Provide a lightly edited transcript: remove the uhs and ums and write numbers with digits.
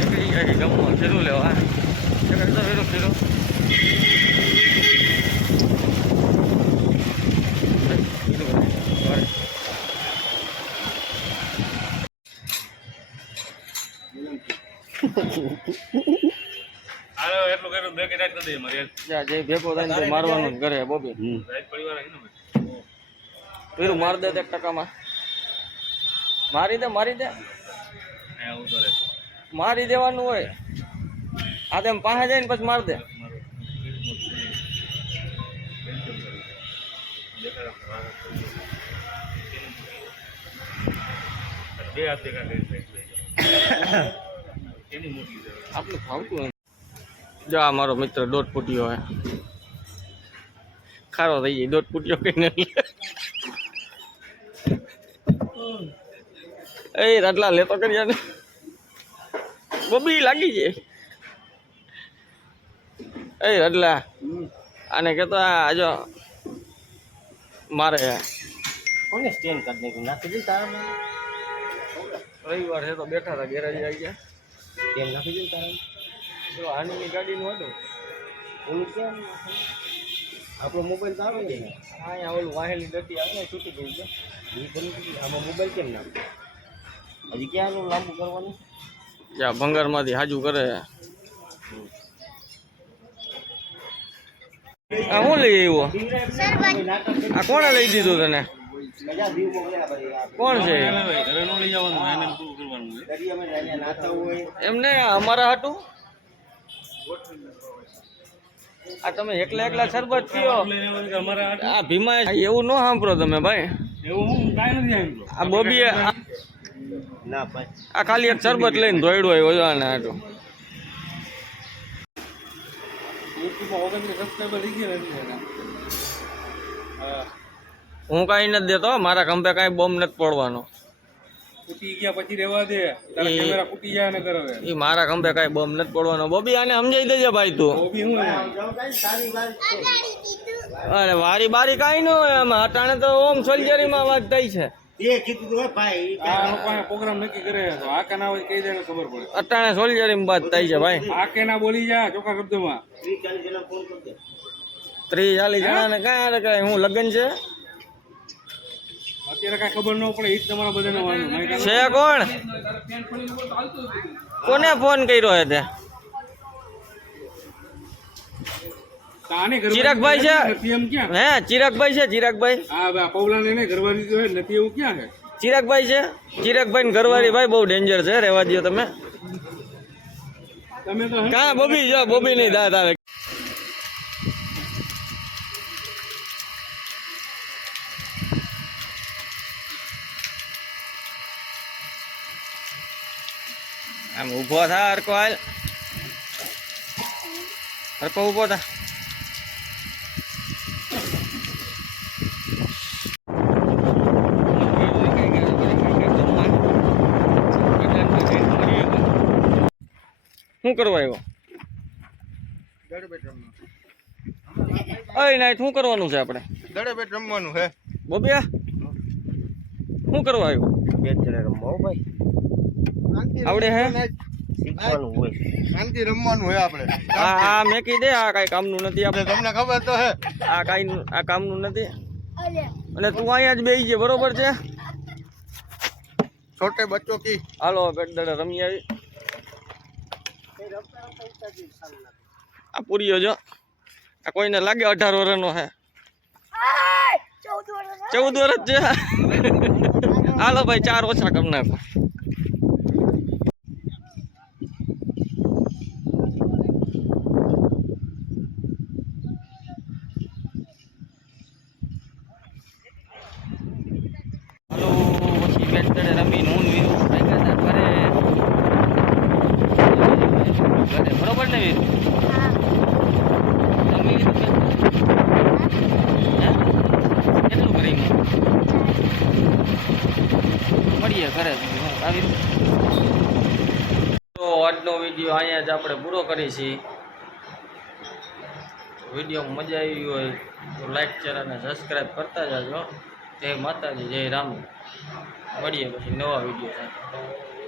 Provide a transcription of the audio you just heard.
નીકળી ગયા ગમવા ફેરું લેવા ફેરો ફેરો જે ભેગો થાય ને મારવાનું કરે બોબી પેલું માર દે 1%માં મારી દે મારી દેવાનું હોય આ તેમ પાસે જાય ને પછી માર દે આપણું ભાવતું જો આ મારો મિત્ર દોઢ ફૂટ્યો હે ખારો થઈ જાય દોઢ ફૂટ્યો કઈ એ રાટલા લેતો કર્યા ને બોબી લાગી જાય એ રાટલા આને કેતો આ જો મારે કોને સ્ટેન્ડ કરી નાખ્યું નાખી દીધું તારા રવિવાર છે તો બેઠા હતા ગેરેજ આવી ગયા કેમ નાખી દીધું તારા જો આની ગાડીનું હતું ઓલું કેમ આપણો મોબાઈલ તો આવે ને અહીંયા ઓલું વાહેલી ડટી આવે ને છૂટી ગઈ છે એ બની આમાં મોબાઈલ કેમ નાખે હજી ક્યાં લાંબુ કરવાનું જ્યાં ભંગારમાંથી હાજુ કરે આ હું લઈ આવ્યો આ કોણે લઈ દીધું તને કોણ છે એમને અમારા હાટું આ તમે એકલા શરબત પીઓ આ ભીમા એવું ન સાંભળો તમે ભાઈ આ બોબીએ આ ખાલી એક શરબત લઈને દોડ્યો આવ્યો આને હાટું હું કઈ નથી દેતો મારા ખંભે કઈ બોમ્બ નથી પડવાનો એ મારા ખંભે કઈ બોમ્બ નથી પડવાનો બોબી આને સમજાઈ દેજે ભાઈ તું અરે વારી બારી કઈ ન હોય આમાં અટાણે તો ઓમ સોલ્જરીમાં વાત થઈ છે અટાણે સોલ્જરીમાં વાત થઈ છે ભાઈ બોલી જા ચોખ્ખા શબ્દોમાં 30-40 જણા ને કઈ હું લગ્ન છે અત્યારે કઈ ખબર ન પડે ઈ તમારા બધાને વાંધો છે કોણ કોને ફોન કર્યો હે તે ચિરાગભાઈ છે હે ચિરાગભાઈ છે ચિરાગભાઈ હા પૌલાને ને ઘરવાળી તો નથી એવું ક્યાં છે ચિરાગભાઈ છે ચિરાગભાઈ ને ઘરવાળી ભાઈ બહુ ડેન્જર છે રહેવા દો તમે તો કા બોબી જો બોબી નહીં દાંત આવે આમ ઉભો થા હરકો હાલ હરકો ઉભો થા શું કરવા આવ્યો અય નાઈટ શું કરવાનું છે આપણે દડે બેટ રમવાનું હે બોબિયા શું કરવા આવ્યો બે જણે રમવા ભાઈ આવડે હે શીખવાનું હોય શાંતિ રમવાનું હે આપણે હા મેકી દે આ કઈ કામનું નથી આપણે તમને ખબર તો હે આ કામનું નથી અને તું અહીંયા જ બેસી છે બરોબર છે છોટે બચ્ચો કી હાલો બેટ દડે રમી આવી આ પૂરીઓ જો આ કોઈને લાગે 18 વર્ષનો હે 14 વર્ષ છે હાલો ભાઈ 4 ઓછા કરી નાખો હાલો પછી બેટ દડે રમી નોન વીરો બરોબર ને વીર કેટલું કરી મળીએ ઘરે આવી તો આજનો વિડીયો અહીંયા જ આપણે પૂરો કરીએ છીએ વિડીયો મજા આવી હોય તો લાઈક શેર અને સબસ્ક્રાઈબ કરતા જાજો જય માતાજી જય રામ મળીએ પછી નવા વિડીયો સાથે